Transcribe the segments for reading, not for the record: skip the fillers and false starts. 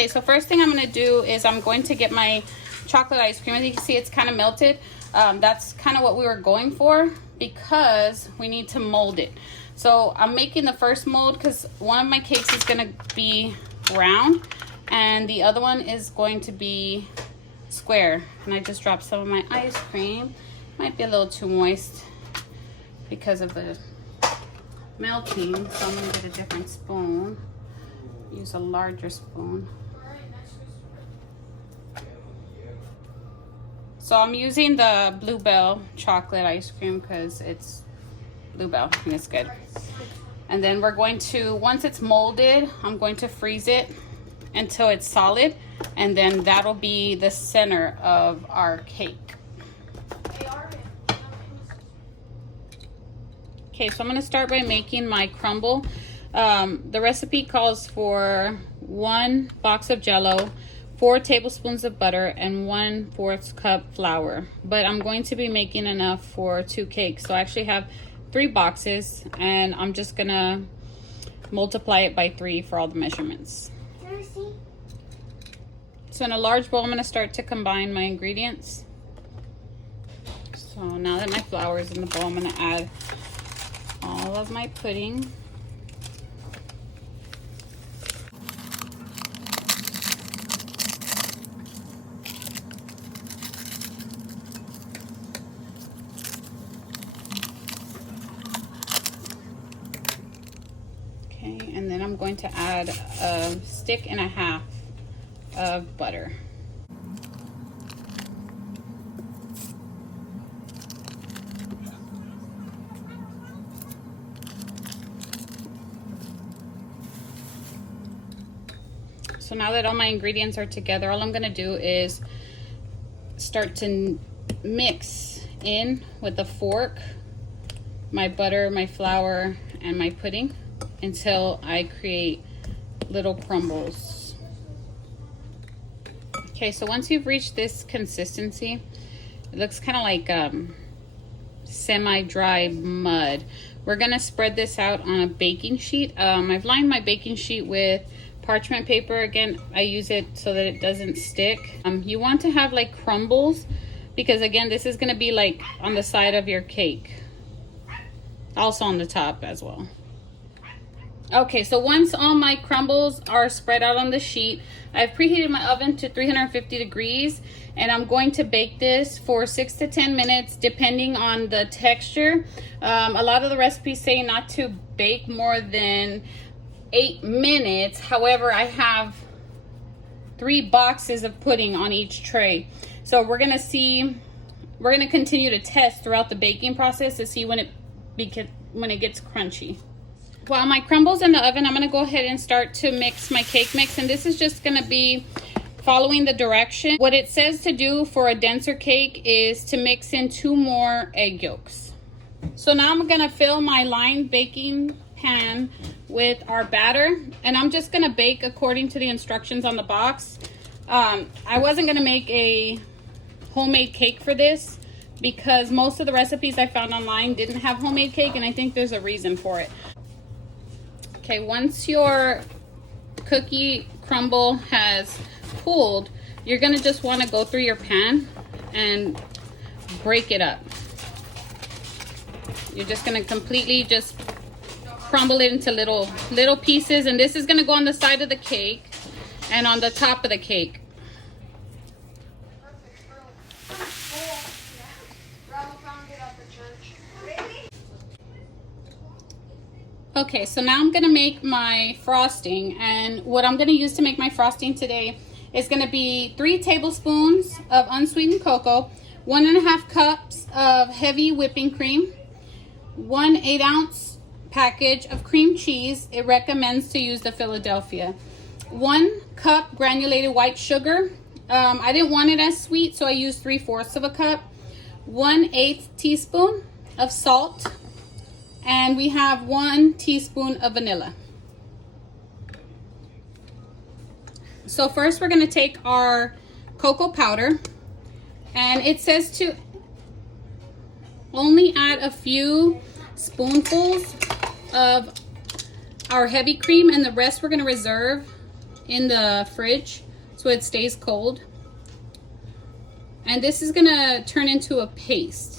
Okay, so first thing I'm going to do is I'm going to get my chocolate ice cream. As you can see, it's kind of melted. That's kind of what we were going for because we need to mold it. So I'm making the first mold because one of my cakes is going to be round and the other one is going to be square. And I just dropped some of my ice cream. Might be a little too moist because of the melting, so I'm going to get a different spoon. Use a larger spoon. So I'm using the Bluebell chocolate ice cream because it's Bluebell and it's good. And then we're going to, once it's molded, I'm going to freeze it until it's solid, and then that'll be the center of our cake. Okay, so I'm going to start by making my crumble. The recipe calls for 1 box of Jell-O, 4 tablespoons of butter, and 1/4 cup flour. But I'm going to be making enough for 2 cakes. So I actually have 3 boxes, and I'm just going to multiply it by 3 for all the measurements. So in a large bowl, I'm going to start to combine my ingredients. So now that my flour is in the bowl, I'm going to add all of my pudding. Okay, and then I'm going to add a stick and a half of butter. So now that all my ingredients are together, all I'm going to do is start to mix in with a fork my butter, my flour, and my pudding until I create little crumbles. Okay, so once you've reached this consistency, it looks kind of like semi-dry mud. We're going to spread this out on a baking sheet. I've lined my baking sheet with parchment paper. Again, I use it so that it doesn't stick. You want to have like crumbles because again, this is going to be like on the side of your cake, also on the top as well. Okay, so once all my crumbles are spread out on the sheet, I've preheated my oven to 350 degrees and I'm going to bake this for 6 to 10 minutes depending on the texture. A lot of the recipes say not to bake more than 8 minutes. However, I have 3 boxes of pudding on each tray. So we're going to continue to test throughout the baking process to see when it gets crunchy. While my crumble's in the oven, I'm going to go ahead and start to mix my cake mix, and this is just going to be following the direction. What it says to do for a denser cake is to mix in 2 more egg yolks. So now I'm going to fill my lined baking pan with our batter, and I'm just going to bake according to the instructions on the box. I wasn't going to make a homemade cake for this because most of the recipes I found online didn't have homemade cake, and I think there's a reason for it. Okay, once your cookie crumble has cooled, you're going to just want to go through your pan and break it up. You're just going to completely just crumble it into little pieces, and this is going to go on the side of the cake and on the top of the cake. Okay, so now I'm going to make my frosting, and what I'm going to use to make my frosting today is going to be 3 tablespoons of unsweetened cocoa, 1.5 cups of heavy whipping cream, 1 8-ounce package of cream cheese. It recommends to use the Philadelphia, 1 cup granulated white sugar. I didn't want it as sweet, so I used 3/4 of a cup, 1/8 teaspoon of salt, and we have 1 teaspoon of vanilla. So first we're going to take our cocoa powder, and it says to only add a few spoonfuls of our heavy cream, and the rest we're going to reserve in the fridge so it stays cold. And this is gonna turn into a paste.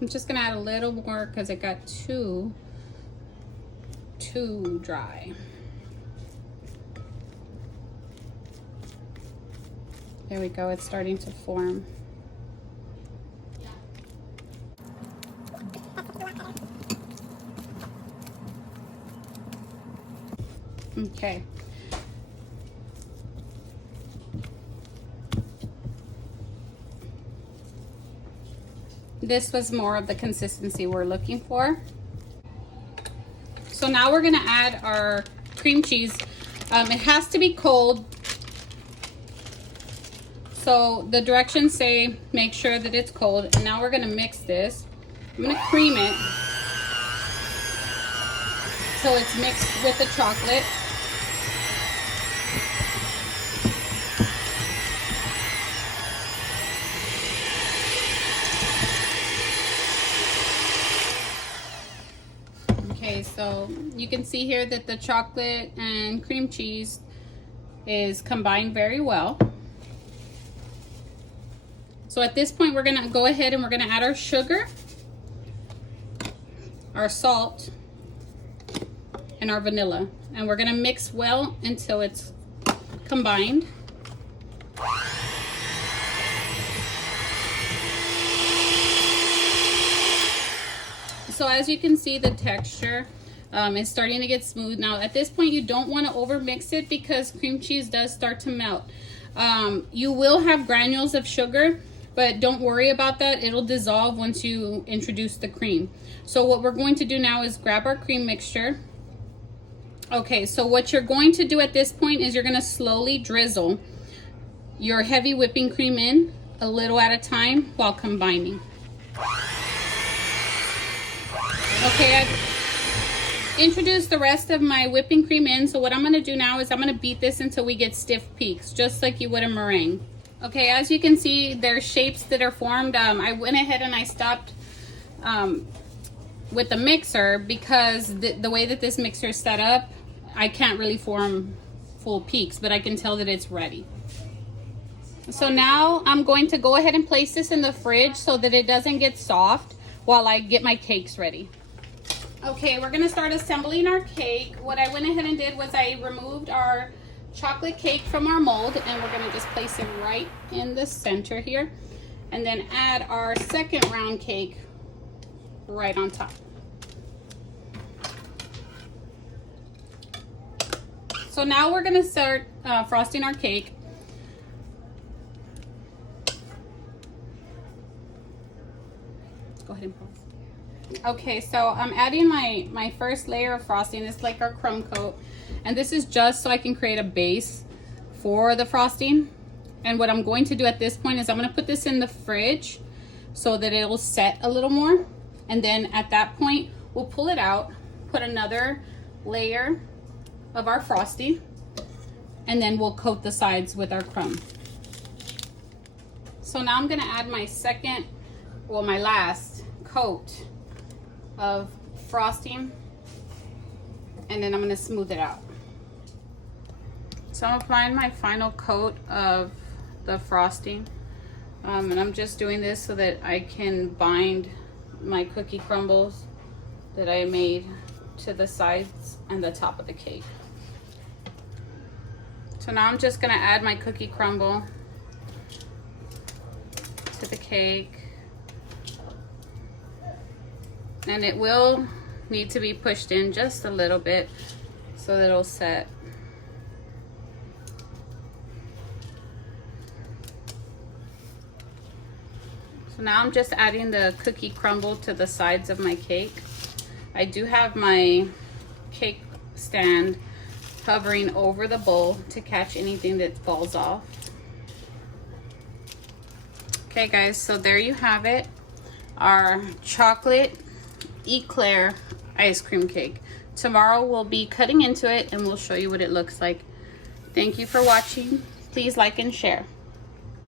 I'm just gonna add a little more because it got too dry. There we go, it's starting to form. Okay. This was more of the consistency we're looking for. So now we're gonna add our cream cheese. It has to be cold. So the directions say make sure that it's cold. And now we're gonna mix this. I'm gonna cream it so it's mixed with the chocolate. Okay, so you can see here that the chocolate and cream cheese is combined very well. So at this point, we're gonna go ahead and we're gonna add our sugar, our salt, and our vanilla. And we're gonna mix well until it's combined. So as you can see, the texture is starting to get smooth. Now at this point, you don't want to over mix it because cream cheese does start to melt. You will have granules of sugar, but don't worry about that. It'll dissolve once you introduce the cream. So what we're going to do now is grab our cream mixture. Okay, so what you're going to do at this point is you're going to slowly drizzle your heavy whipping cream in a little at a time while combining. Okay, I've introduced the rest of my whipping cream in. So what I'm going to do now is I'm going to beat this until we get stiff peaks, just like you would a meringue. Okay, as you can see, there's shapes that are formed. I went ahead and I stopped with the mixer because the way that this mixer is set up, I can't really form full peaks, but I can tell that it's ready. So now I'm going to go ahead and place this in the fridge so that it doesn't get soft while I get my cakes ready. Okay, we're gonna start assembling our cake. What I went ahead and did was I removed our chocolate cake from our mold, and we're gonna just place it right in the center here, and then add our second round cake right on top. So now we're gonna start frosting our cake. Let's go ahead and pause. Okay, so I'm adding my first layer of frosting. It's like our crumb coat, and this is just so I can create a base for the frosting. And what I'm going to do at this point is I'm going to put this in the fridge so that it will set a little more, and then at that point we'll pull it out, put another layer of our frosting, and then we'll coat the sides with our crumb. So now I'm going to add my second, well, my last coat of frosting, and then I'm going to smooth it out. So I'm applying my final coat of the frosting, and I'm just doing this so that I can bind my cookie crumbles that I made to the sides and the top of the cake. So now I'm just going to add my cookie crumble to the cake. And it will need to be pushed in just a little bit so that it'll set. So now I'm just adding the cookie crumble to the sides of my cake. I do have my cake stand hovering over the bowl to catch anything that falls off. Okay guys, so there you have it. Our chocolate Eclair ice cream cake. Tomorrow we'll be cutting into it and we'll show you what it looks like. Thank you for watching. Please like and share.